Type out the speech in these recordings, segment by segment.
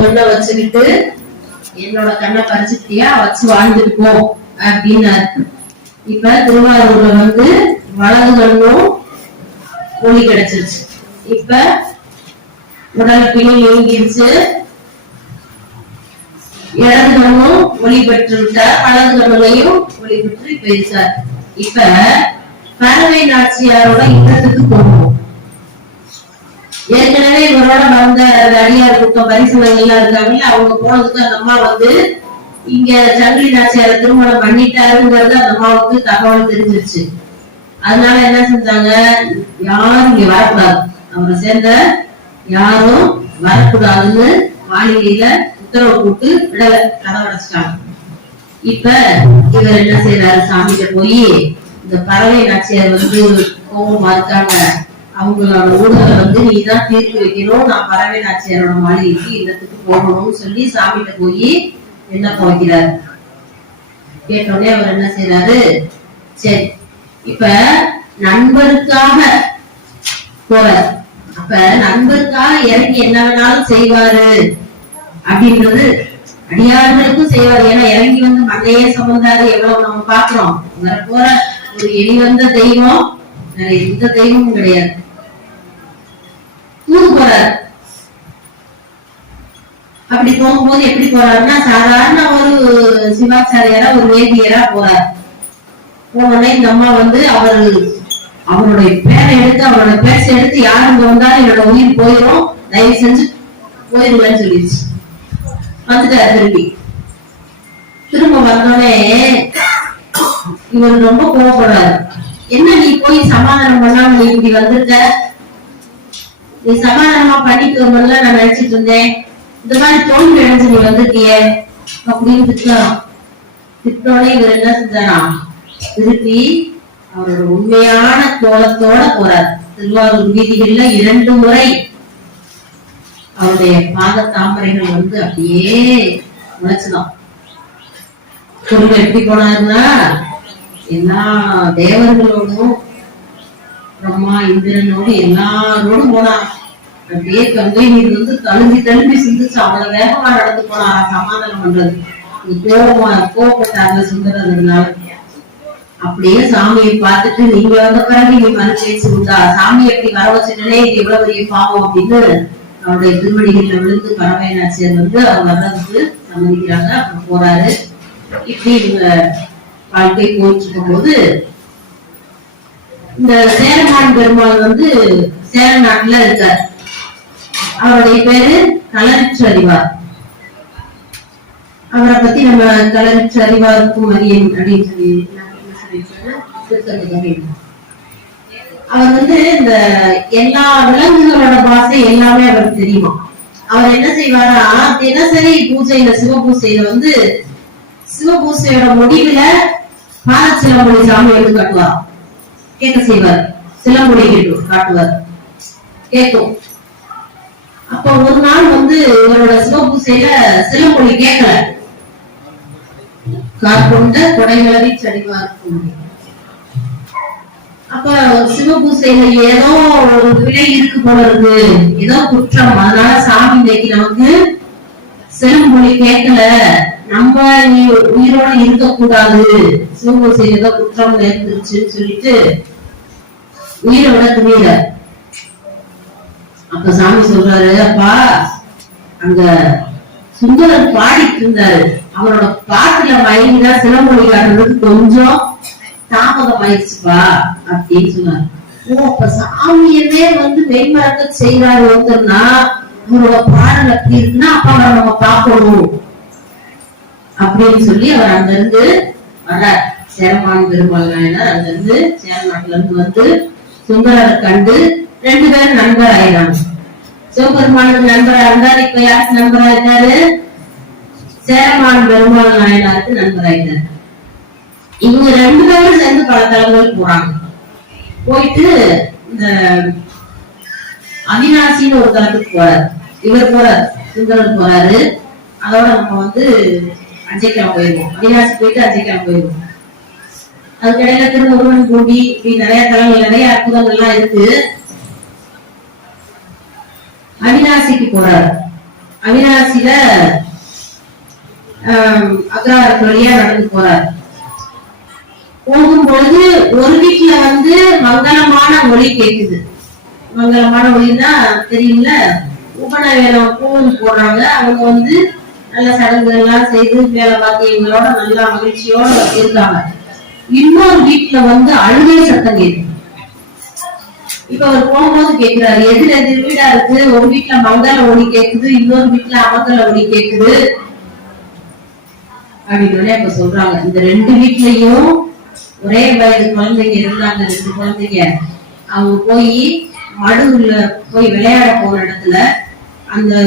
பொண்ணை வச்சுக்கிட்டு என்னோட கண்ணை பறிச்சுட்டியா வச்சு வாழ்ந்துட்டு போ அப்படின்னாரு. இப்ப திருவாரூர்ல வந்து வலது கண்ணும் ஒளி கிடைச்சிருச்சு. இப்ப உடல் பிணி நீங்கிருச்சு. இடது கண்ணும் ஒளி பெற்று விட்டார், வலது கண்ணுலையும் ஒளி பெற்று போயிருச்சார். இப்ப பறவை நாச்சியாரோட இல்லத்துக்கு போகணும். ஏற்கனவே இவரோட வந்த அடியார் கூட்டம் பரிசுகள் எல்லாம் இருக்காங்கல்ல, அவங்க போனதுக்கு அந்த அம்மா வந்து இங்க சங்கிலி நாச்சியார திருமணம் பண்ணிட்டாருங்கிறது அந்த அம்மாவுக்கு தகவல் தெரிஞ்சிருச்சு. அதனால என்ன செஞ்சாங்க, யாரும் இங்க வரக்கூடாது, அவரை சேர்ந்த யாரும் வரக்கூடாதுன்னு மாளிகையில உத்தரவு போட்டு விடல, கதவை அடைச்சிட்டாங்க. இப்ப இவர் என்ன செய்யறாரு, சாமிகிட்ட போய் இந்த பறவை நாச்சியார் வந்து கோபமா இருக்காங்க, அவங்களோட ஊழலை வந்து நீதான் தீர்த்து வைக்கணும், நான் பறவை நாச்சியாரோட மாளிகைக்கு இல்லத்துக்கு போகணும்னு சொல்லி சாமிகிட்ட போய் விண்ணப்பம் வைக்கிறாரு. கேட்டோடனே அவர் என்ன செய்யறாரு, சரி இப்ப நண்பருக்காக போறாரு. அப்ப நண்பருக்காக இறங்கி என்ன வேணாலும் செய்வாரு அப்படின்றது அடியார்களுக்கும் செய்வாரு. ஏன்னா இறங்கி வந்து மண்ணையே சுமந்தாரு, எவ்வளவு நம்ம பாக்குறோம். வரப்போற ஒரு எலி வந்த தெய்வம் வேற எந்த தெய்வமும் கிடையாது. தூது போறாரு. அப்படி போகும்போது எப்படி போறாருன்னா, சாதாரண ஒரு சிவாச்சாரியாரா ஒரு வேதியரா போறாரு. போனோடனே இந்த அம்மா வந்து அவருடைய பேரை எடுத்து அவரோட பேச எடுத்து யார் இங்க வந்தாலும் என்னோட உயிர் போயிடும், தயவு செஞ்சு போயிருவேன்னு சொல்லிடுச்சு. வந்துட்டாரு. திரும்ப வந்தோடனே இவர் ரொம்ப கோவப்படுறாரு. என்ன நீ போய் சமாதானம் பண்ணாம நீ இப்படி வந்திருக்க, நீ சமாதானமா பண்ணிட்டு வரும்போதுல நான் நினைச்சிட்டு இருந்தேன், இந்த மாதிரி தோல்வி அடைஞ்சு நீ வந்திருக்கிய அப்படின்னு திட்டாராம். திட்டோடனே இவர் என்ன செஞ்சாராம், திருப்பி அவரோட உண்மையான கோலத்தோட போறார். திருவாரூர் வீதிகள்ல 2 முறை அவருடைய பாத தாமரைகள் வந்து அப்படியே முளைச்சுதான். பொருள் எப்படி போனாருன்னா, எல்லா தேவர்களோடும் பிரம்மா இந்திரனோடு எல்லாரோடும் போனார். அப்படியே கங்கை நீர் வந்து தழும்பி சிந்திச்சு அவ்வளவு வேகமா நடந்து போனாரா சமாதானம் பண்றது. கோபப்பட்டாங்க சுந்தரனால. அப்படியே சாமியை பார்த்துட்டு, நீங்க வந்த பிறகு நீ மறு பேச்சு உண்டா, சாமி எப்படி வர வச்சுட்டே இது எவ்வளவு பெரிய பாவம் அப்படின்னு அவருடைய திருவடிகள்ல விழுந்து பறவை நாச்சியார் வந்து அவர் வர்றதுக்கு சம்மதிக்கிறாங்க. அப்புறம் போறாரு. இப்படி இவங்க வாழ்க்கை போயிட்டு இருக்கும் போது இந்த சேரமான் பெருமாள் வந்து சேர நாட்டுல இருக்கார். அவருடைய பேரு களரிற்று அறிவார். அவரை பத்தி நம்ம களரிற்று அறிவாருக்கும் அறியன் அப்படின்னு சொல்லி அவர் வந்து இந்த எல்லா விலங்குகளோட பாசை எல்லாமே அவருக்கு தெரியுமா. அவர் என்ன செய்வாரா, தினசரி பூஜையில சிவபூசையில வந்து சிவபூசையோட முடிவுல பாலச்சிலம்பொலி சாமி வந்து காட்டுவார், கேட்க செய்வார். சிலம்பொலி காட்டுவார், கேட்கும். அப்ப ஒரு நாள் வந்து இவரோட சிவபூசையில சிலம்பொலி கேட்கல. கார்கொண்ட கொடைகளறி சடிவார்க்கும். அப்ப சிவபூசையில ஏதோ ஒரு பிழை இருக்கு போல இருக்கு, ஏதோ குற்றம், அதனால சாமி இன்னைக்கு நமக்கு சிலம்பொலி கேட்கல, நம்ம உயிரோட இருக்க கூடாது, சிவபூசையில ஏதோ குற்றம் நேர்ந்துருச்சுன்னு சொல்லிட்டு உயிரோட துணியில. அப்ப சாமி சொல்றாரு, அப்பா அங்க சுந்தரர் பாடிட்டு இருந்தாரு, அவரோட பாட்டுல மயங்கிதான் சிலம்பொலி காட்டுறதுக்கு கொஞ்சம் தாமதம் ஆயிடுச்சுப்பா அப்படின்னு சொன்னாரு. ஓ, அப்ப சாமியவே வந்து மெய்மறக்க செய்யறாரு ஒருத்தர்னா அவரோட பாடல் அப்படி இருக்குன்னா அப்ப அவரை நம்ம பார்க்கணும் அப்படின்னு சொல்லி அவர் அங்க இருந்து வர சேரமான் பெருமாள் நாயனார் அங்க இருந்து சேர நாட்டுல இருந்து வந்து சுந்தரரை கண்டு 2 பேரும் நண்பர் ஆயிடாங்க. சிவபெருமானுக்கு நண்பரா இருந்தாரு. இப்ப யாருக்கு நண்பரா இருக்காரு, சேரமான் பெருமாள் நாயனாருக்கு நண்பர் ஆயிட்டாரு. இவங்க 2 பேரும் சேர்ந்து பல தலங்களுக்கு போறாங்க. போயிட்டு இந்த அவிநாசின்னு ஒரு தலத்துக்கு போறாரு. இவர் போறாரு, சுந்தரர் போறாரு. அதோட நம்ம வந்து அஞ்சைக்கிழமை போயிருவோம். அவிநாசி போயிட்டு அஞ்சைக்கிழமை போயிருவோம். அதுக்கிடையில திருமுருகன் பூண்டி இப்படி நிறைய தலங்கள், நிறைய அற்புதங்கள் எல்லாம் இருக்கு. அவிநாசிக்கு போறாரு. அவினாசியில அக்ரஹாரத்து வழியா நடந்து போறாரு. போகும்பொழுது ஒரு வீட்டுல வந்து மங்களமான ஒளி கேக்குது. மங்களமான ஒளின்னா தெரியும்ல, உபநயனம் பூவும் போடுறாங்க. அவங்க வந்து நல்ல சடங்குகள் எல்லாம் செய்து வேலை வாக்கியங்களோட நல்லா மகிழ்ச்சியோட இருக்காங்க. இன்னொரு வீட்டுல வந்து அழுகை சத்தம் கேட்குது. இப்ப அவர் போகும்போது கேட்கிறாரு, எதிர் எதிர் வீடா இருக்கு, ஒரு வீட்டுல மங்கள ஒளி கேக்குது, இன்னொரு வீட்டுல அமங்கல ஒளி கேக்குது அப்படின்னு இப்ப சொல்றாங்க. இந்த ரெண்டு வீட்லயும் ஒரே வயது குழந்தைங்க இருந்தாங்க, 2 குழந்தைங்க. அவங்க போய் மடுவுல போய் விளையாட போன இடத்துல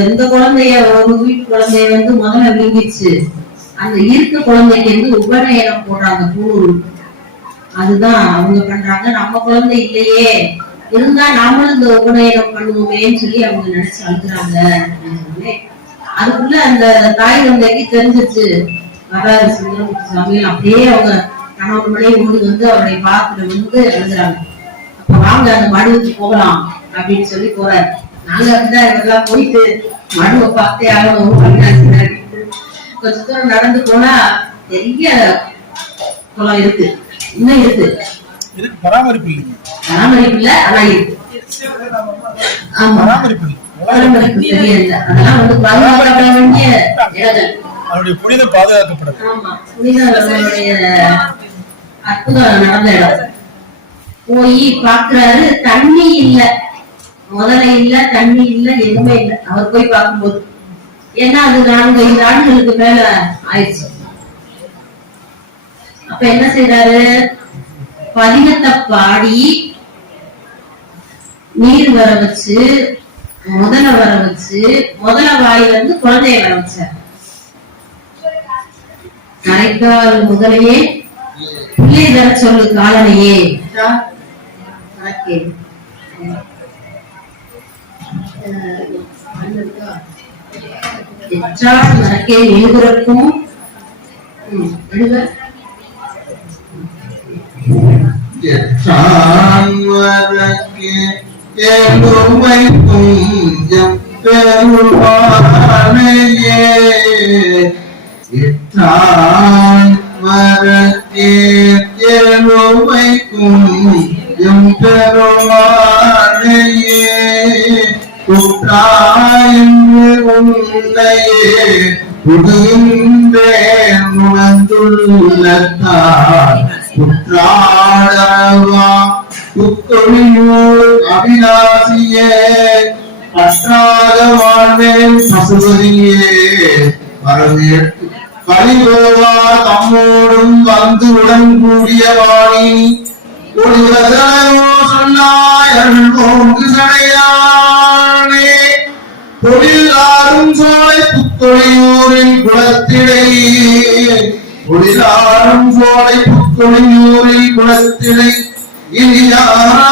இந்த குழந்தைய, ஒரு வீட்டு குழந்தைய வந்து முதல்ல வீங்கிச்சு. அந்த இருக்க குழந்தைக்கு வந்து உபநயனம் போடுறாங்க, பூணூல். அதுதான் அவங்க பண்றாங்க. நம்ம குழந்தை இல்லையே, இருந்தா நாமளும் இந்த உபநயனம் பண்ணுவோமேன்னு சொல்லி அவங்க நினைச்சு அழுகுறாங்க. அதுக்குள்ள அந்த தாய் தந்தைக்கு தெரிஞ்சிச்சு வராது சுந்தரமூர்த்தி அப்படியே அவங்க கணவன் மனைவி ஓடி வந்து அவரை பார்த்துட்டு வந்து எழுதுறாங்க. அப்ப வாங்க அந்த மடுவுக்கு போகலாம் அப்படின்னு சொல்லி போறாரு. நாங்க அப்படிதான் இதெல்லாம் போயிட்டு மடுவை பார்த்தே ஆகணும். கொஞ்ச தூரம் நடந்து போனா பெரிய குளம் இருக்கு, இன்னும் இருக்கு. பராமரிப்பு இல்ல, ஆனா இருக்கு. ஆமா, பராமரிப்பு தெரியல. அதெல்லாம் வந்து பாதுகாக்க வேண்டிய இடங்கள். அவருடைய புனிதம் பாதுகாக்கப்படும். ஆமா, புனிதனுடைய அற்புதம் நடந்த இடம். போய் பாக்குறாரு, தண்ணி இல்ல, முதல்ல இல்ல, தண்ணி இல்ல, எதுவுமே இல்ல. அவர் போய் பார்க்கும்போது, ஏன்னா அது 4-5 ஆண்டுகளுக்கு மேல ஆயிடுச்சு. அப்ப என்ன செய்யறாரு, பதிகத்தை பாடி நீர் வர வச்சு, முதல வர வச்சு, முதல வாயில இருந்து குழந்தைய வர வச்சார். கரைக்கால் முதலையே பிள்ளை தர சொல்லு காலனையே. மறக்கே எழுதுறக்கும் அவிநாசியே பற்றாத வாழ்வேன் பசுபதியே வரவேற்று கலிபோவா தம்மோடும் வந்து உடன் கூடிய வாணி சொன்னாயே தொழிலாரும் சோலை புத்தொழியூரின் குளத்திடை தொழிலாரும் சோலை புத்தொழியூரில் குளத்திடை இனியாரா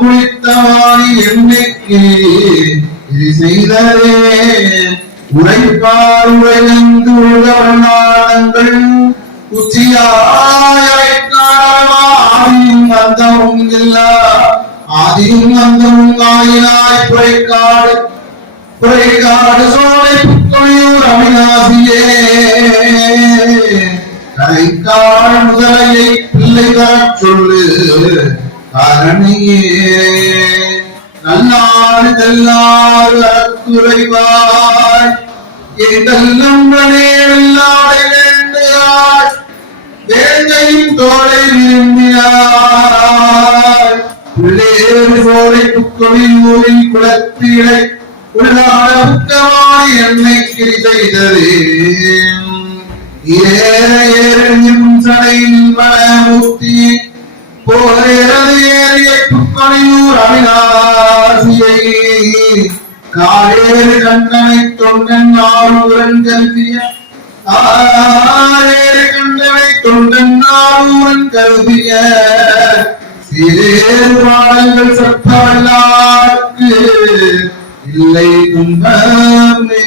குளித்தவாணி என்னைக்கு இது செய்ததே உரைப்பார் உரைந்து உலகவர்ணாதங்கள் உச்சியாய் ஆதியும் அந்தமும் இல்லா ஆதியும் அந்தமும் ஆயினாய் புரைக்காடு சோலை புத்தொழியூர் அவிநாசியே கரைக்கால் முதலையை பிள்ளை தரச் சொல்லு காரணியே நல்லாறு தெல்லாறு அறத்துறைவாய் எங்கெல்லாம் வெள்ளாடை வேண்டுகிறாய் வேங்கையும் தோலை விரும்பினாய் உள்ளேறு சோலை புத்தொழில் ஊரில் குளத்திடை உள்ளாட புத்தவாய் என்னை கிரி செய்ததே ஏறும் சடையில் மலமூர்த்தி போரேறது ஏறிய புத்தொழியூர் அவிநாசியை காரேறு கண்டனை தொண்டன் ஆரூரன் கருதிய ஆரேறு கண்டனை தொண்டன் ஆரூரன் கருதிய சீரேறு பாடல்கள் சத்தவல்லார்க்கு இல்லை துன்பமே.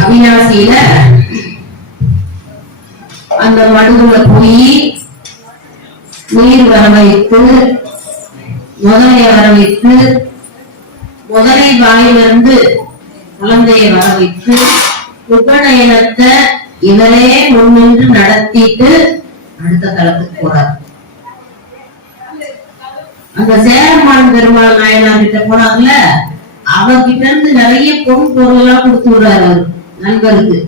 அவிநாசியில அந்த மடுவுல போய் நீர் வர வைத்து முதலைய வர வைத்து முதலை வாயிலிருந்து குழந்தையை வர வைத்து உபநயனத்தை இவரே முன்னின்று நடத்திட்டு அடுத்த தளத்துக்கு போறார். அந்த சேரமான் பெருமாள் நாயனார் கிட்ட போனாங்கல்ல, அவர்கிட்ட இருந்து நிறைய பொன் பொருள் எல்லாம் கொடுத்து விடுறாரு அவரு நண்பருக்கு.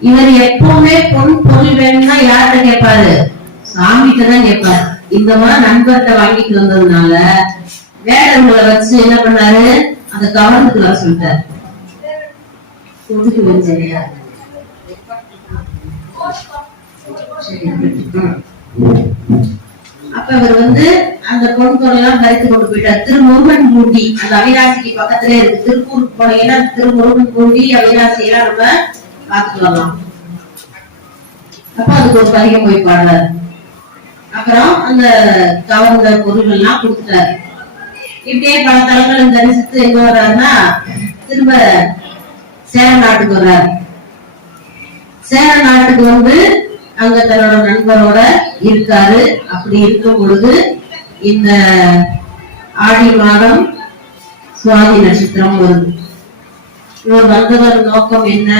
இவர் எப்பவுமே பொன் பொருள் வேணும்னா யார்கிட்ட கேட்பாரு? சாமிகிட்ட தான் கேட்பாரு. இந்த மாதிரி நண்பர்கிட்ட வாங்கிட்டு வந்ததுனால வேடங்களை வச்சு என்ன பண்ணாரு, அந்த கவர்ந்துக்கலாம் சொல்லிட்டாரு. சரியா அப்ப இவர் அந்த பொன் பொருள் பறித்து கொண்டு போயிட்டார். திருமுருகன் பூண்டி, அந்த அவிநாசிக்கு பக்கத்திலே இருக்கு. திருப்பூருக்கு போனீங்கன்னா திருமுருகன் பூண்டி அவிநாசி எல்லாம் நம்ம பார்த்துட்டு வரலாம். அப்ப அதுக்கு ஒரு பதிகம் போய் பாடுறாரு. அப்புறம் அந்த கவர்ந்த பொருள் எல்லாம் கொடுத்துட்டாரு. இப்படியே பல தலங்களும் தரிசித்து எங்க வர்றாருன்னா திரும்ப சேர நாட்டுக்கு வர்றாரு. சேர நாட்டுக்கு அங்க தன்னோட நண்பரோட இருக்காரு. அப்படி இருக்கும் பொழுது இந்த ஆடி மாதம் சுவாதி நட்சத்திரம் வருது. இவர் வந்தவர் நோக்கம் என்ன?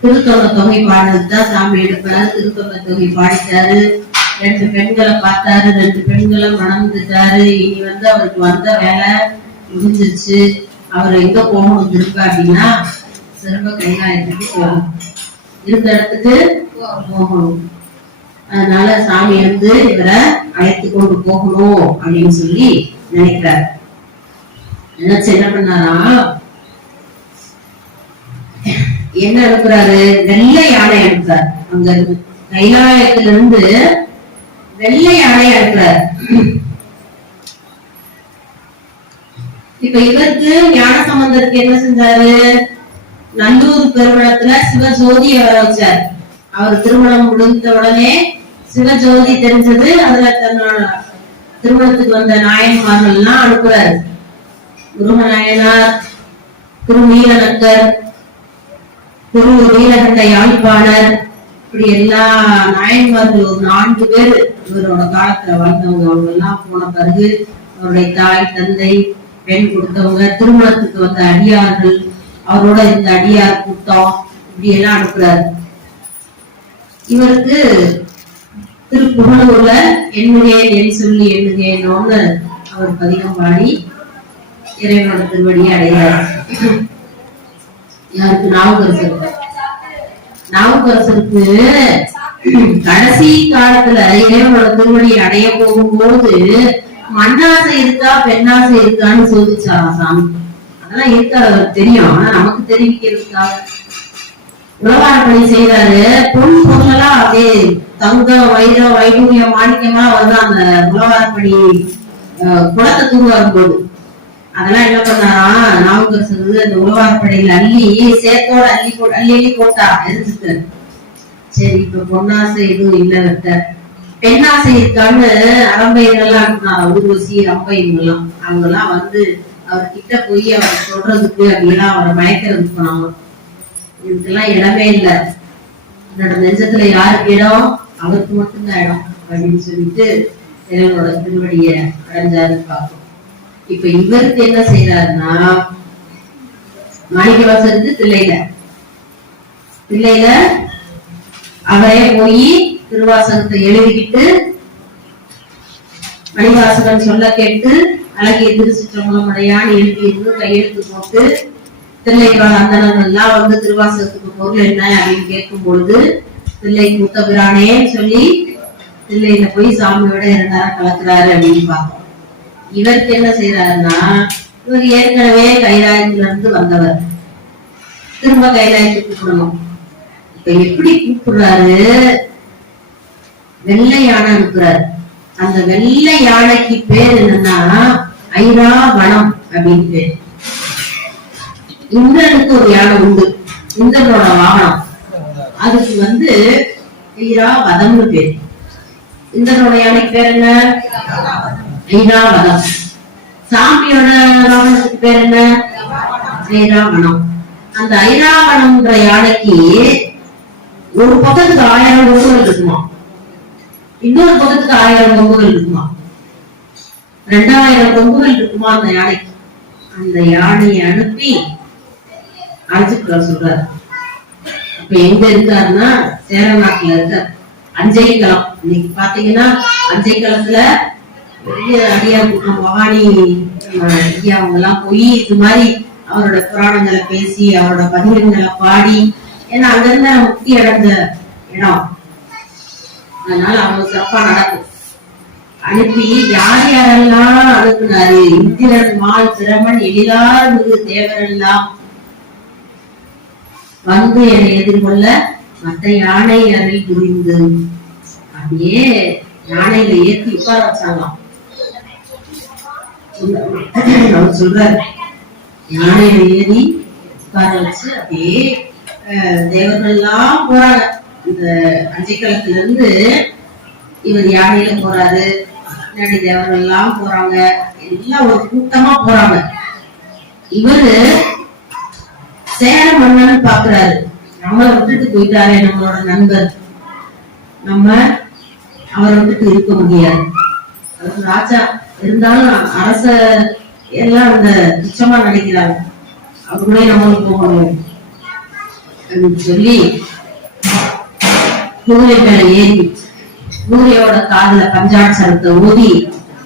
திருத்தொங்க தொகை பாடுறதுதான் சாமி எடுப்பாரு. திருத்தொங்க தொகை பாடிட்டாரு. 2 பெண்களை பார்த்தாரு. 2 பெண்களை மணந்துட்டாரு. இனி அவருக்கு வந்த வேலை முடிஞ்சிருச்சு. அவர் எங்க போகணும் திரும்ப அப்படின்னா சிறப்ப கைலாயத்துக்கு போகணும், இருந்த இடத்துக்கு போகணும். அதனால சாமி இவரை அழைத்து கொண்டு போகணும் அப்படின்னு சொல்லி நினைக்கிறார். நினைச்சு என்ன பண்ணாரா, என்ன அனுப்புறாரு? வெள்ளை யானை அனுப்புறாரு. அங்க கைலாயத்திலிருந்து வெள்ளை யானை அனுப்புறாரு. இப்ப இவருக்கு ஞான சம்பந்தருக்கு என்ன செஞ்சாரு? நல்லூர் பெருமணத்துல சிவஜோதியை வர வச்சார். அவர் திருமணம் முடிந்த உடனே சிவஜோதி தெரிஞ்சது. அதுல தன்னோட திருமணத்துக்கு வந்த நாயன்மார்கள் எல்லாம் அனுப்புறாரு. முருகநாயனார், திரு நீலநக்கர், திரு நீலகண்ட யாழ்ப்பாணர், இப்படி எல்லா நாயன்மார்கள் ஒரு 4 பேர் இவரோட காலத்துல வாழ்ந்தவங்க. அவங்க எல்லாம் போன பிறகு அவருடைய தாய் தந்தை, பெண் கொடுத்தவங்க, திருமணத்துக்கு வந்த அடியார்கள், அவரோட இந்த அடியார் கூட்டம், இப்படி எல்லாம் அனுப்புறாரு. இவருக்கு திருப்புகழூர்ல எண்ணுகேன் என் சொல்லி எண்ணுகேனோன்னு அவர் பதிகம் பாடி இறைவனோட திருவடியை அடைகிறார். யாருக்கு? நாவுக்கரசருக்கு. நாவுக்கரசருக்கு கடைசி காலத்துல இறைவனோட திருவடியை அடைய போகும்போது மண்ணாசை இருக்கா பெண்ணாசை இருக்கான்னு சோதிச்சாராம் சாமி. அதெல்லாம் இருக்காது அவருக்கு தெரியும். ஆனா நமக்கு தெரிவிக்கிறதுக்காக உலகார பணி செய்யறாரு. பொன் பொருளெல்லாம் அப்படியே தங்கம், வைரம், வைடூரியம், மாணிக்கமா அந்த உலகார பணி குளத்தை தூங்க வரும்போது அதெல்லாம் என்ன பண்ணாரா, நாவுக்கரசர் அந்த உலகார படையில அள்ளி சேத்தோட அள்ளி போட்டா எரிஞ்சுட்டு. சரி, இப்ப பொன்னாசை எதுவும் இல்ல வெட்ட, பெண்ணாசை இருக்கான்னு அரம்பையெல்லாம் அனுப்புனாரா. ஊர்வசி ரம்பையெல்லாம் அவங்க எல்லாம் அவர் கிட்ட போய் அவரை சொல்றதுக்கு அப்படின்னா அவரை மயக்கிறதுக்கு போனாங்க. இதுக்கெல்லாம் இடமே இல்லை. என்னோட நெஞ்சத்துல யாருக்கு இடம்? அவருக்கு மட்டும்தான் இடம் அப்படின்னு சொல்லிட்டு இறைவனோட திருவடிய அடைஞ்சாரு பார்ப்போம். இப்ப இவருக்கு என்ன செய்யறாருன்னா, மாணிக்கவாசருக்கு தில்லையில அவரே போய் திருவாசகத்தை எழுதிக்கிட்டு மணிவாசகன் சொல்ல கேட்டு அழகிய திருச்சிற்றம்பலம் அடையான்னு எழுதியிருந்து கையெழுத்து போட்டு தில்லைவாழ் அந்தனர்கள் எல்லாம் திருவாசகத்துக்கு பொருள் என்ன அப்படின்னு கேட்கும் பொழுது தில்லை மூத்த பிரானே சொல்லி தில்லையில போய் சாமியோட 2 கலக்குறாரு அப்படின்னு பார்ப்போம். இவருக்கு என்ன செய்யறாருன்னா, இவர் ஏற்கனவே கைலாயத்துல இருந்து வந்தவர், திரும்ப கைலாயத்துக்கு கூப்பிடணும். இப்ப எப்படி கூப்பிடுறாரு? வெள்ளை யானை அனுப்புறாரு. அந்த வெள்ளை யானைக்கு பேர் என்னன்னா ஐராவணம் அப்படின்னு பேர். இந்திரனுக்கு ஒரு யானை உண்டு, இந்திரனோட வாகனம். அதுக்கு ஐராவதம்னு பேர். இந்திரனோட யானைக்கு பேர் என்ன? ஐராவதம். சாமியோட வாகனத்துக்கு பேர் என்ன? ஐராவணம். அந்த ஐராவணம்ன்ற யானைக்கு ஒரு பக்கத்துக்கு 1000 உருவம் இருக்குமா. இன்னொரு பக்கத்துக்கு 1000 கொம்புகள் இருக்குமா, 2000 கொம்புகள் இருக்குமா அந்த யானைக்கு. அந்த யானையை அனுப்பி அழைச்சிட்டு சொல்றாரு. இப்ப எங்க இருக்காருன்னா சேர நாட்டுல இருக்கார். அஞ்சை களம். இன்னைக்கு பாத்தீங்கன்னா அஞ்சை களத்துல பெரிய அடியார் கூட்டம் பவானி ஐயா அவங்க எல்லாம் போய் இது மாதிரி அவரோட புராணங்களை பேசி அவரோட பதிகங்களை பாடி, ஏன்னா அங்க இருந்த முக்தி அடைந்த இடம், அதனால அவங்க சிறப்பா நடக்கும். அனுப்பி யார் யாரெல்லாம் அனுப்புனாரு, இந்திரன் மால் பிரமன் எழிலார் மிகு தேவரெல்லாம் வந்து என்னை எதிர்கொள்ள மற்ற யானை அருள் புரிந்து அப்படியே யானையில ஏற்றி உட்கார வச்சாங்களாம். அவர் சொல்றாரு, யானையில ஏறி உட்கார வச்சு அப்படியே தேவர்கள் எல்லாம் போறாங்க. இந்த அஞ்சைக்களத்துல இருந்து இவர் யானையில போறாரு, பின்னாடி தேவர்கள் எல்லாம் போறாங்க, எல்லாம் ஒரு கூட்டமா போறாங்க. இவரு சேர மன்னன் பாக்குறாரு, நம்மளை விட்டுட்டு போயிட்டாரே நம்மளோட நண்பர், நம்ம அவரை விட்டுட்டு இருக்க முடியாது. ராஜா இருந்தாலும் அரச எல்லாம் அந்த துச்சமா நினைக்கிறாங்க, அவங்களே நம்மளுக்கு போகணும் அப்படின்னு சொல்லி குதிரை மேல ஏறி குதிரையோட காதுல பஞ்சாட்சரத்தை ஊதி,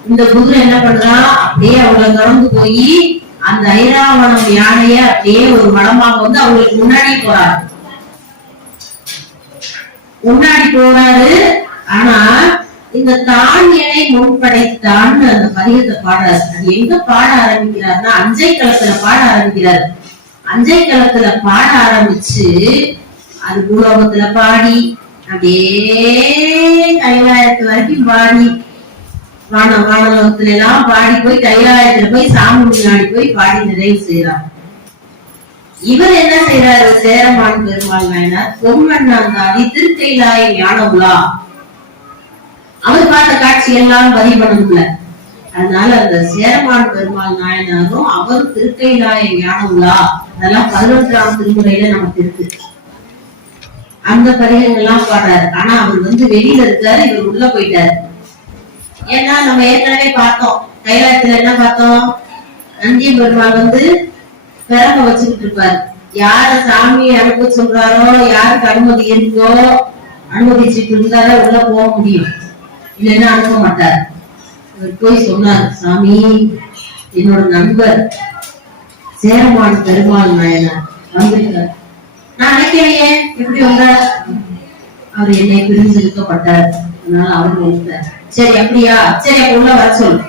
இந்த குதிரை என்ன பண்றா அப்படியே அவங்களை கடந்து போய் அந்த ஐராவணம் யானைய அப்படியே ஒரு மடமாக வந்து அவங்களுக்கு முன்னாடி போறாரு. ஆனா இந்த தானியனை முன்படைத்தான் அந்த பதிகத்தை பாடுறாரு. அது எங்க பாட ஆரம்பிக்கிறார்னா அஞ்சை களத்துல பாட ஆரம்பிக்கிறார். அஞ்சை களத்துல பாட ஆரம்பிச்சு அது பூலோகத்துல பாடி அப்படியே கைலாயத்து வரைக்கும் பாடி வானலோகத்துல எல்லாம் பாடி போய் கைலாயத்துல போய் சாமி முன்னாடி போய் பாடி நிறைவு செய்யறார். இவர் என்ன செய்யறாரு, சேரமான் பெருமாள் நாயனார் பொன்மண்ணாந்தாதி திருக்கைலாய ஞான உலா அவர் பார்த்த காட்சி எல்லாம் பதிவு பண்ணல. அதனால அந்த சேரமான் பெருமாள் நாயனாரும் அவர் திருக்கைலாய ஞான உலா அதெல்லாம் 11ஆம் திருமுறையில நமக்கு இருக்கு. அந்த பதிகங்கள்லாம் பாடுறாரு. ஆனா அவர் வந்து வெளியில இருக்காரு, இவர் உள்ள போயிட்டாரு. ஏன்னா நம்ம ஏற்கனவே பார்த்தோம், கைலாயத்துல என்ன பார்த்தோம், நந்திய பெருமாள் வந்து பிறம்ப வச்சுக்கிட்டு இருப்பாரு. யார சாமி அனுப்ப சொல்றாரோ, யாருக்கு அனுமதி இருக்கோ அனுமதிச்சுட்டு இருந்தாரோ உள்ள போக முடியும், இல்லைன்னா அனுப்ப மாட்டார். அவர் போய் சொன்னார், சாமி என்னோட நண்பர் சேரமான் பெருமாள் நாயனார் வந்திருக்கார், நான் நினைக்கலையே எப்படி வந்தார், அவர் என்னை பிரிஞ்சு இருக்கப்பட்டார், அதனால அவர் வந்துட்டார். சரி அப்படியா, சரி அப்ப உள்ள வர சொல்லு.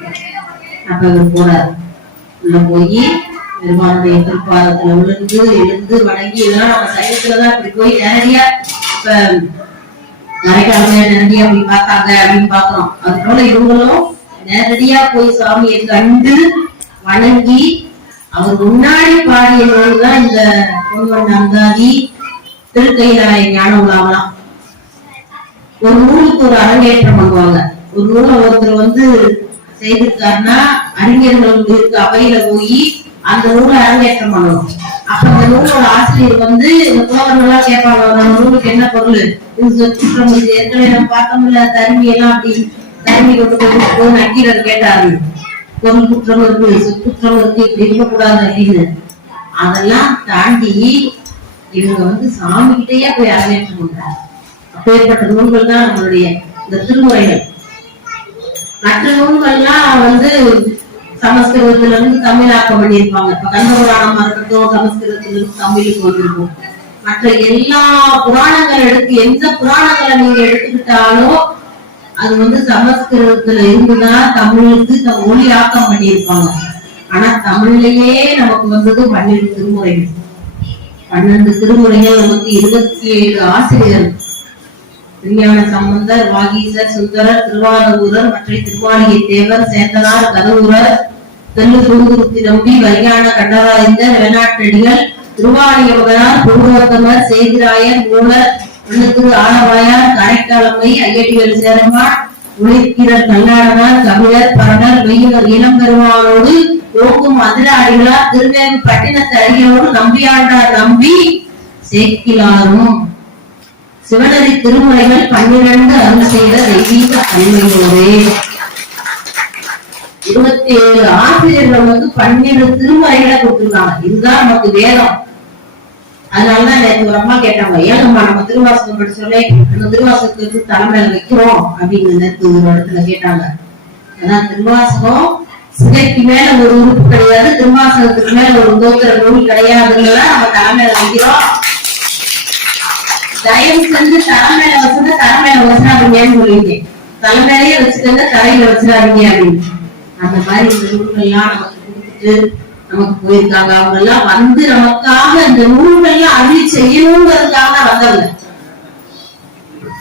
அப்ப இவர் போறார். உள்ள போய் பெருமானுடைய திருப்பாதத்துல விழுந்து எழுந்து வணங்கி இதெல்லாம் நம்ம சைவத்துலதான் இப்படி போய் நேரடியா இப்ப மறைக்காலமே நேரடியா போய் பார்த்தாங்க அப்படின்னு பாக்குறோம். அது போல இவங்களும் நேரடியா போய் சாமியை கண்டு வணங்கி அவர் முன்னாடி பாடிய நூல்தான் இந்த பொன்வண்ணாந்தாதி திருக்கைலாய ஞான உலாவலாம். ஒரு நூலுக்கு ஒரு அரங்கேற்றம் பண்ணுவாங்க. ஒரு நூலை ஒருத்தர் வந்து செய்திருக்காருன்னா அறிஞர்கள் இருக்க அவையில போய் அந்த நூலை அரங்கேற்றம் பண்ணணும். அப்ப அந்த நூலோட ஆசிரியர் வந்து இந்த புலவர்களா கேட்பாங்க, நம்ம நூலுக்கு என்ன பொருள், இது சொற்குற்றம், இது ஏற்கனவே நம்ம பார்த்தோம்ல தருமி எல்லாம் அப்படி தருமி கொண்டு போய் நக்கீரர் கேட்டாரு, பொருள் குற்றம் இருக்கு, சொற்குற்றம் இருக்கு, இப்படி இருக்கக்கூடாது அப்படின்னு. அதெல்லாம் தாண்டி இவங்க வந்து சாமி கிட்டேயே போய் அரங்கேற்றம் பண்றாங்க. அப்பேற்பட்ட நூல்கள் தான் நம்மளுடைய இந்த திருமுறைகள். மற்ற நூல்கள்லாம் வந்து சமஸ்கிருதத்துல இருந்து தமிழாக்கம் பண்ணியிருப்பாங்க. இப்ப கந்தபுராணமா இருக்கட்டும் சமஸ்கிருதத்துல இருந்து தமிழுக்கு வந்திருக்கும். மற்ற எல்லா புராணங்களை எடுத்து எந்த புராணங்களை நீங்க எடுத்துக்கிட்டாலும் அது வந்து சமஸ்கிருதத்துல இருந்துதான் தமிழுக்கு மொழி ஆக்கம் பண்ணியிருப்பாங்க. ஆனா தமிழ்லயே நமக்கு வந்தது 12 திருமுறைகள். 12 திருமுறைகள் நமக்கு 27 ஆசிரியர், விஞ்ஞான சம்பந்தர், வாகீசர், சுந்தரர், திருவாரூரர், மற்ற திருவாளிகை தேவர், சேந்தனார், கதவூரர், தெல்லு பூங்குருத்தி நம்பி, வைகான கண்டராயந்தர், வெளிநாட்டடிகள், திருவாளியவகனார், பூர்வோத்தமர், சேதிராயர், மூலர், திரு ஆலவாயார், கரைக்காலம்மை, ஐயடிகள் சேரமான், உழைக்கிறர் கல்லாடனார், கபிலர், பரணர், மெய்யினர் இளம்பெருமானோடு ஓக்கும் அதிராடிகளார், திருவேங்கு பட்டினத்து அடிகளோடு நம்பியாண்டார் நம்பி சேக்கிலாரும் சிவனடி திருமுறைகள் 12 அருள் செய்த தெய்வீக அன்மையோடு 27 ஆசிரியர்கள் வந்து 12 திருமுறைகளை கொடுத்திருக்காங்க. இதுதான் நமக்கு வேதம். அதனாலதான் நேற்று ஒரு அம்மா கேட்டாங்க, ஏங்கம்மா நம்ம திருவாசகம் படிச்சோலே நம்ம திருவாசகத்துக்கு தலைமையில வைக்கிறோம் அப்படின்னு நேற்று ஒரு இடத்துல கேட்டாங்க. அதான் திருவாசகம் சிலைக்கு மேல ஒரு உறுப்பு கிடையாது, திருவாசகத்துக்கு மேல ஒரு கோத்திர நூல் கிடையாதுங்கள நம்ம தலைமையில வைக்கிறோம். தயவு செஞ்சு தலைமையில வச்சுட்டு தலைமையில வச்சிடாதீங்கன்னு சொல்லிட்டேன். தலைமையிலேயே வச்சுக்கங்க, தரையில வச்சிடாதீங்க அப்படின்னு. அந்த மாதிரி இந்த நூல்கள்லாம் நமக்கு கொடுத்துட்டு நமக்கு போயிருக்காங்க. அவங்க எல்லாம் வந்து நமக்காக இந்த நூல்கள்லாம் அருளி செய்யணுங்கிறதுக்காக வந்தவங்க.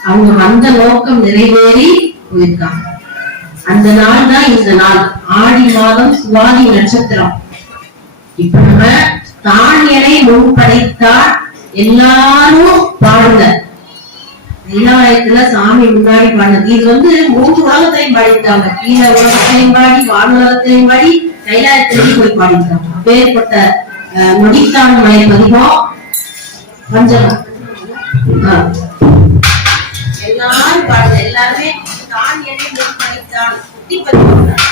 அவங்க வந்த நோக்கம் நிறைவேறி போயிருக்காங்க. அந்த நாள் தான் இந்த நாள். ஆடி மாதம் சுவாதி நட்சத்திரம். இப்ப நம்ம தானியனை முன்படைத்தார் எல்லாரும் பாடுங்க. கைலாயத்துல சாமி முன்னாடி பாடுனது. இது வந்து 3 உலகத்தையும் பாடிட்டாங்க. கீழ உலகத்தையும் பாடி, வான் உலகத்தையும் பாடி, கைலாயத்திலையும் போய் பாடிட்டாங்க. அப்பேற்பட்ட நொடித்தான் மலை பதிகம் பஞ்சம் எல்லாரும் பாடுங்க. எல்லாருமே தான் என்னை முன்படைத்தான் திருச்சிற்றம்பலம்.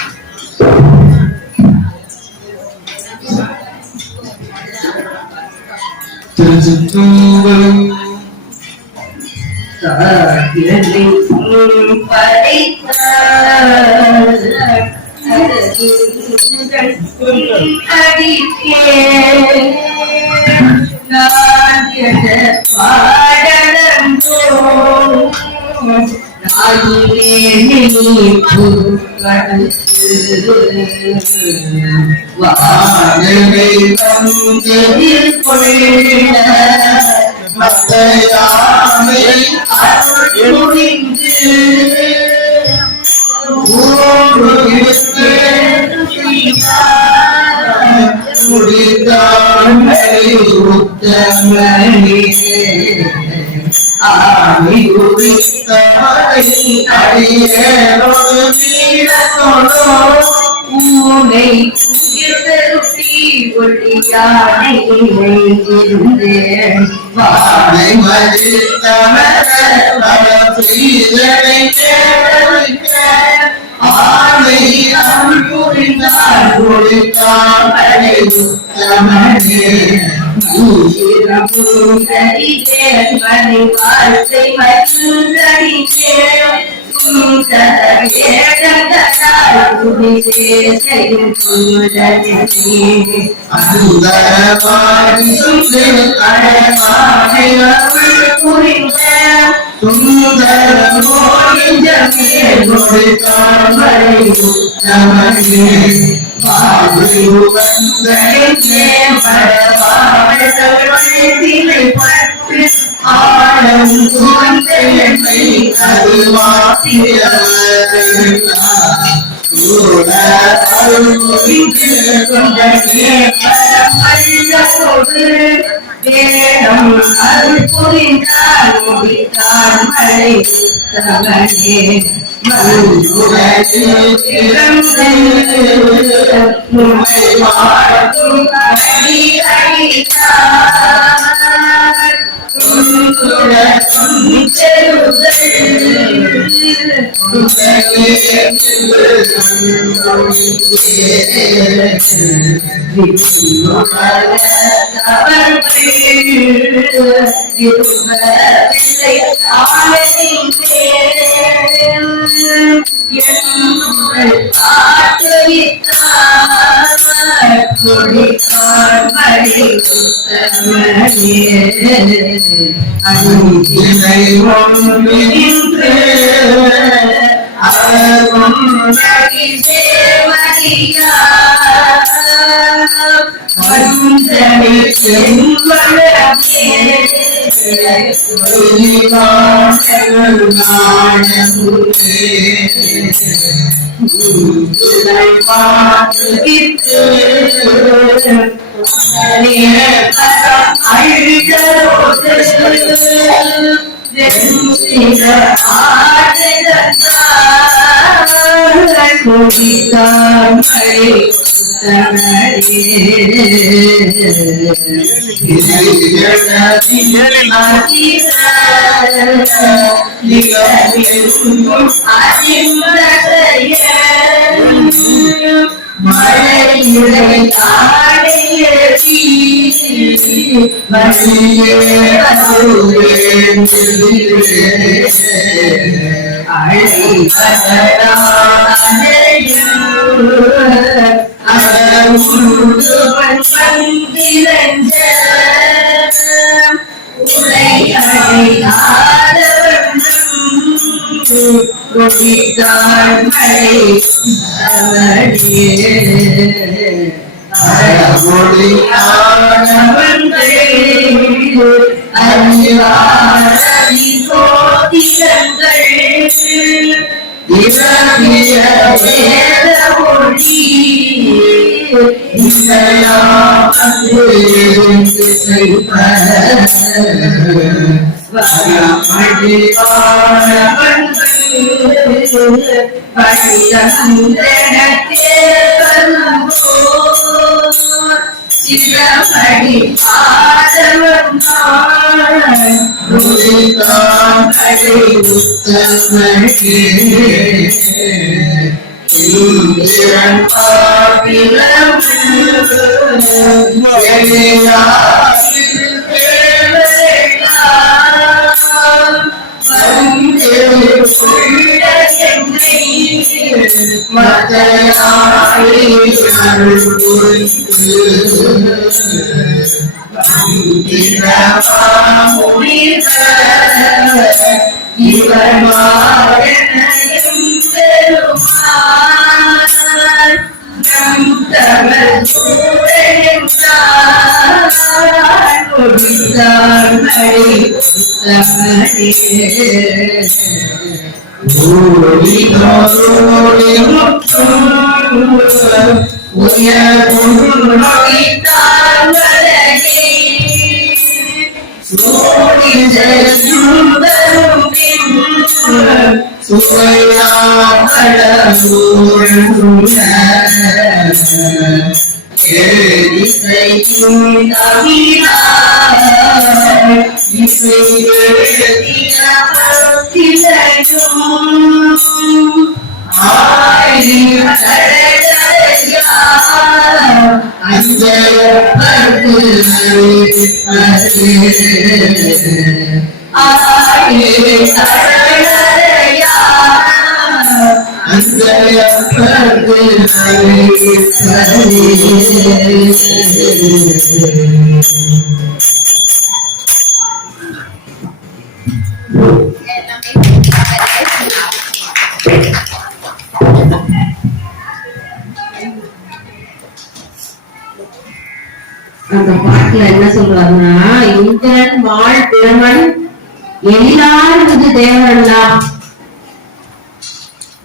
மழையுடைய காடையடி மழையே அந்த பாட்டுல என்ன சொல்றாருன்னா, இந்திரன் வாழ் பிரமன் எல்லாரும் தேவரெல்லாம்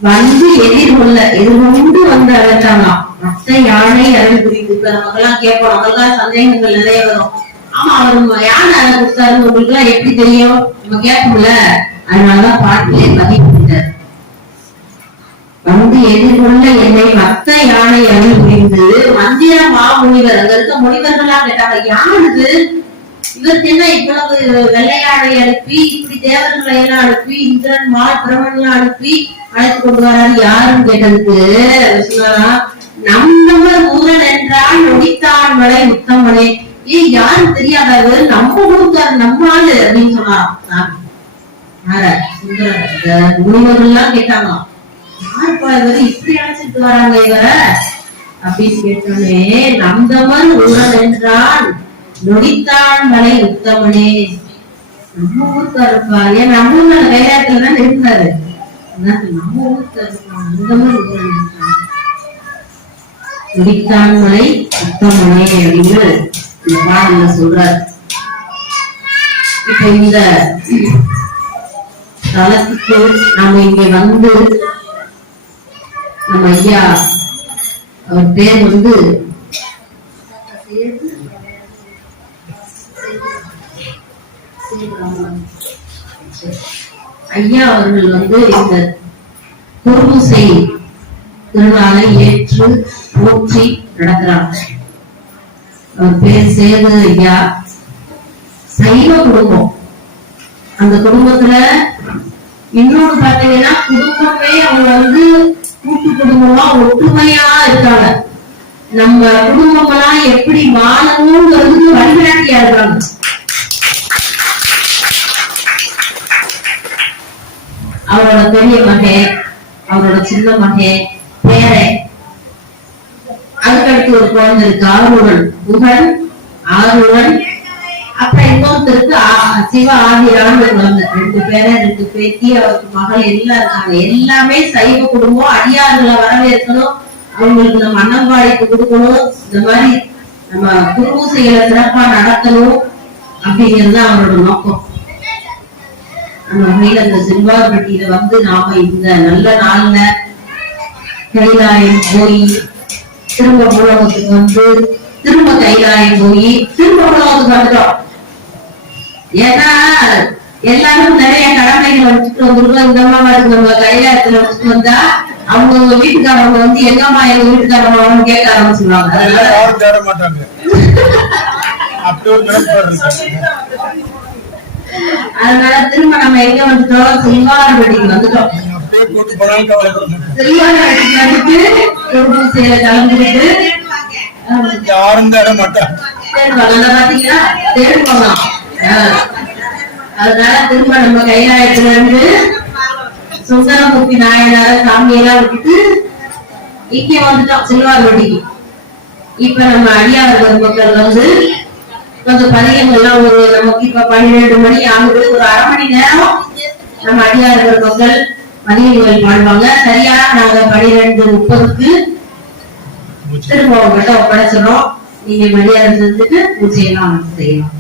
வந்து எதிர்கொண்டு வந்து அழைச்சாங்களாம். மத்த யானை அருள் புரிந்து நமக்கெல்லாம் கேட்போம், நமக்கெல்லாம் சந்தேகங்கள் நிறைய வரும். ஆமா, அவர் யானை அருள் கொடுத்தாரு உங்களுக்கு எல்லாம் எப்படி தெரியும் நம்ம கேட்போம்ல. அதனாலதான் பாட்டிலே பதிவு பண்ணிட்டார். வந்து எதிர்கொள்ள என்னை மத்த யானை அருள் புரிந்து மந்திர மாமுனிவர், அங்க இருக்க முனிவர்கள்லாம் கேட்டாங்க, யாருக்கு இவருக்கு என்ன இவ்வளவு வெள்ளையாடை அனுப்பி இப்படி தேவர்களை எல்லாம் அனுப்பி இந்திரன் மால் பிரமன்லாம் அனுப்பி அழைத்து கொண்டு வராரு யாருன்னு கேட்டதுக்கு நம்மவர் ஊரன் என்றால் நொடித்தான் மலை உத்தமனே. யாரும் தெரியாதவர் நம்ம ஊருக்காரு நம்ம ஆளு அப்படின்னு சொன்னாராம். முனிவர்கள்லாம் கேட்டாங்களாம், யாருப்பா இவரு இப்படி அழைச்சிட்டு வராங்க இவர அப்படின்னு கேட்டோன்னே, நந்தமன் ஊரன் என்றால் நொடித்தான் மலை உத்தமனே, நம்ம ஊருக்காருப்பா. ஏன் நம்ம ஊர்ல வேலையாட்டுலதான் இருந்தாரு, நம்ம ஊருக்காருப்பா, நந்தமன் ஊரன் என்றான் நொடித்தான் மலை உத்தமனே அப்படின்னு இந்த பாடல சொல்றாரு. இப்ப இந்த தளத்துக்கு நம்ம இங்க வந்து நம்ம ஐயா, அவர் பேர் வந்து ஐயா அவர்கள் வந்து இந்த குருமுசை திருநாளை ஏற்று போற்றி நடத்துறாங்க. அவர் பேர் சேது ஐயா. சைவ குடும்பம். அந்த குடும்பத்துல இன்னொரு பாத்தீங்கன்னா குடும்பமே அவங்க வந்து கூட்டு குடும்பமா ஒற்றுமையா இருக்காங்க. நம்ம குடும்பமெல்லாம் எப்படி வாழணும்ங்கிறது வழிகாட்டியா இருக்காங்க. அவரோட பெரிய மகன், அவரோட சின்ன மகன், பேரன், அதுக்கடுத்து ஒரு குழந்தை இருக்கு ஆறுடன் புகழ், ஆறுடன், அப்புறம் இன்னொருத்தருக்கு சிவ ஆதிரான்னு குழந்தை. 2 பேரை 2 பேத்தி, அவருக்கு மகள் எல்லாம் இருக்காங்க. எல்லாமே சைவ குடும்பம். அடியார்களை வரவேற்கணும், அவங்களுக்கு நம்ம அன்னம்பாடிக்கு கொடுக்கணும், இந்த மாதிரி நம்ம குருபூசைகளை சிறப்பா நடத்தணும் அப்படிங்கிறது அவரோட நோக்கம். அந்த வகையில இந்த சிறுவார்பட்டியில வந்து நாம இந்த நல்ல நாள்ல கைலாயம் போய் திரும்ப உலகத்துக்கு வந்து திரும்ப கைலாயம் போய் திரும்ப உலகத்துக்கு வந்துட்டோம். ஏன்னா எல்லாரும் நிறைய கடமைகளை வச்சுட்டு வந்துருக்கோம். இந்த அம்மாவுக்கு நம்ம கைலாயத்துல வச்சுட்டு வந்தா அவங்க வீட்டுக்காரவங்க வந்து எங்கம்மா எங்க வீட்டுக்காரவங்க கேட்க ஆரம்பிச்சுருவாங்க. அதனால திரும்ப நம்ம எங்க வந்துட்டோம், சிறுவார்பட்டிக்கு வந்துட்டோம். சிறுவார்பட்டிக்கு வந்துட்டு குருபூசையில கலந்துக்கிட்டு பாத்தீங்கன்னா தேடுவாங்க. அதனால திரும்ப நம்ம கைலாயத்துல இருந்து சுந்தரமூர்த்தி நாயனார சாமியெல்லாம் விட்டுட்டு இங்க வந்துட்டோம் சிறுவார்பட்டிக்கு. இப்ப நம்ம அடியார்கள் மக்கள் வந்து கொஞ்சம் பதிகங்கள்லாம் ஒரு நமக்கு இப்ப 12 மணி ஆகுது. ஒரு அரை மணி நேரம் நம்ம அடியார்கள் மக்கள் பதிகங்கள் பாடுவாங்க. சரியா நாங்க 12:30க்கு திரும்ப உங்கள்கிட்ட ஒப்படைச்சிடறோம். நீங்க மரியாதை செஞ்சுட்டு பூஜையெல்லாம் செய்யலாம்.